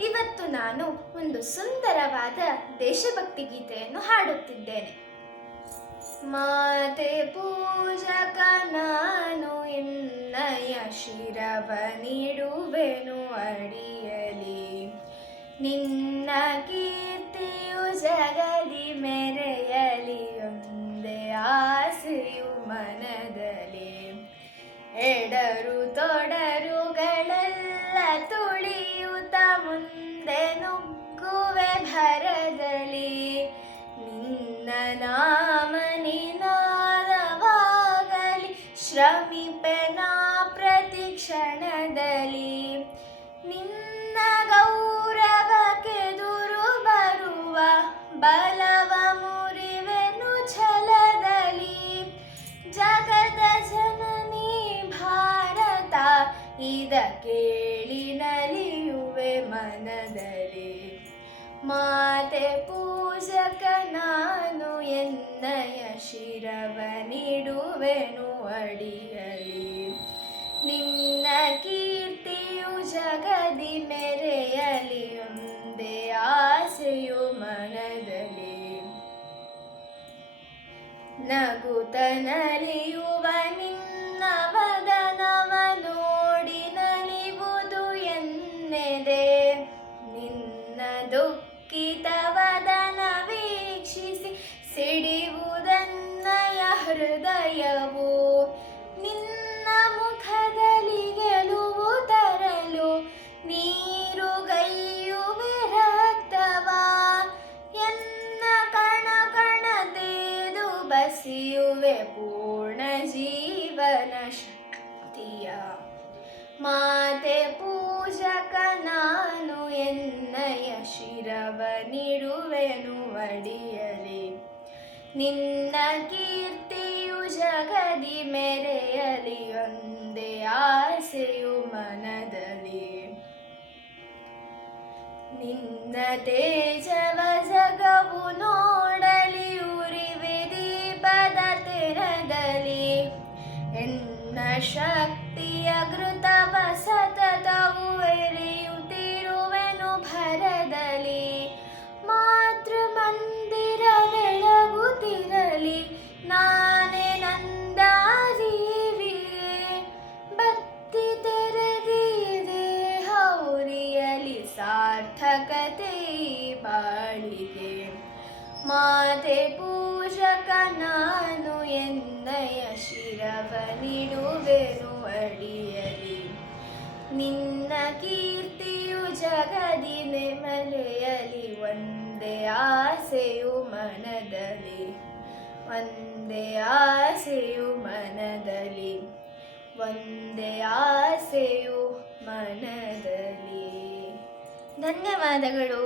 ಇವತ್ತು ನಾನು ಒಂದು ಸುಂದರವಾದ ದೇಶಭಕ್ತಿ ಗೀತೆಯನ್ನು ಹಾಡುತ್ತಿದ್ದೇನೆ. ಮಾತೆ ಪೂಜಕ ನಾನು ಎನ್ನಯ ಶಿರವ ನೀಡುವೆನು ಅಡಿಯಲಿ, ನಿನ್ನ ಕೀರ್ತಿಯು ಜಗಲಿ ಮೆರೆಯಲಿ, ಒಂದೇ ಆಸೆಯು ಮನದಲ್ಲಿ. ಎಡರು ತೊಡರುಗಳೆಲ್ಲ ತುಳಿಯುತ್ತ ಮುಂದೆ ನುಗ್ಗುವೆ ಭರದಲ್ಲಿ, ನಿನ್ನ ನಾಮ ನಿನಾದವಾಗಲಿ ಶ್ರಮಿಪೆನಾ ಪ್ರತಿ ಕ್ಷಣದಲ್ಲಿ. ನಿನ್ನ ಗೌರವಕ್ಕೆದುರು ಬರುವ ಬಲವ ಮುರಿವೆನು ಛಲದಲ್ಲಿ. ಜಗದ ಜನನಿ ಭಾರತ ಇದ ಕೇಳಿ ನಲಿಯುವೆ ಮನದಲ್ಲಿ. ಮಾತೆ ಪೂಜಕ ನಾನು ಎನ್ನಯ ಶಿರವ ನೀಡುವೆನು ಅಡಿಯಲಿ, ನಿನ್ನ ಕೀರ್ತಿಯು ಜಗದಿ ಮೆರೆಯಲಿ, ಒಂದೇ ಆಸೆಯು ಮನದಲ್ಲಿ. ನಗುತ್ತ ನಲಿಯುವ ನಿನ್ನ ವದನವ ನೋಡಿ ನಲಿವುದು ಎನ್ನೆದೆ, ನಿನ್ನ ದುಃಖಿತ ವದನ ವೀಕ್ಷಿಸಿ ಸಿಡಿಯುವುದನ್ನಯ ಹೃದಯವು. ನಿನ್ನ ಮುಖದಲ್ಲಿ ಗೆಲುವು ತರಲು ನೀರುಗೈಯುವೆ ರಕ್ತವ, ಎನ್ನ ಕಣ ಕಣದೇದು ಬಸಿಯುವೆ ಪೂರ್ಣ ಜೀವನ ಶಕ್ತಿಯ. ಮಾತೆ ಪೂಜಕ ನಾನು ಎನ್ನಯ ಶಿರವ ನೀಡುವೆನು ಅಡಿಯಲಿ, ನಿನ್ನ ಕೀರ್ತಿಯು ಜಗದಿ ಮೆರೆಯಲಿ, ಒಂದೇ ಆಸೆಯು ಮನದಲ್ಲಿ. ನಿನ್ನ ತೇಜವ ಜಗವು ನೋಡಲಿ ಉರಿವೆ ದೀಪದ ತೆರದಲ್ಲಿ, ಎನ್ನ ಶಕ್ತಿಯ ಘೃತವ ಸತತವು ಎರೆಯುತ್ತಿರುವೆನು ಭರದಲ್ಲಿ. ಮಾತೃ ಮಂದಿರ ಬೆಳಗುತ್ತಿರಲಿ ನಾನೇ ನಂದಾದೀವಿಗೆ, ಭಕ್ತಿ ತೆರೆದಿ ದೇಹ ಉರಿಯಲಿ ಸಾರ್ಥಕತೆ ಬಾಳಿಗೆ. ಮಾತೆ ಪೂಜಕ ನಾನು ಎನ್ನಯ ಶಿರವ ನೀಡುವೆನು ಅಡಿಯಲಿ, ನಿನ್ನ ಕೀರ್ತಿಯು ಜಗದಿ ನೆಮಲೆಯಲಿ, ಒಂದೇ ಆಸೆಯು ಮನದಲ್ಲಿ. ಒಂದೇ ಆಸೆಯು ಮನದಲ್ಲಿ, ಒಂದೇ ಆಸೆಯು ಮನದಲ್ಲಿ. ಧನ್ಯವಾದಗಳು.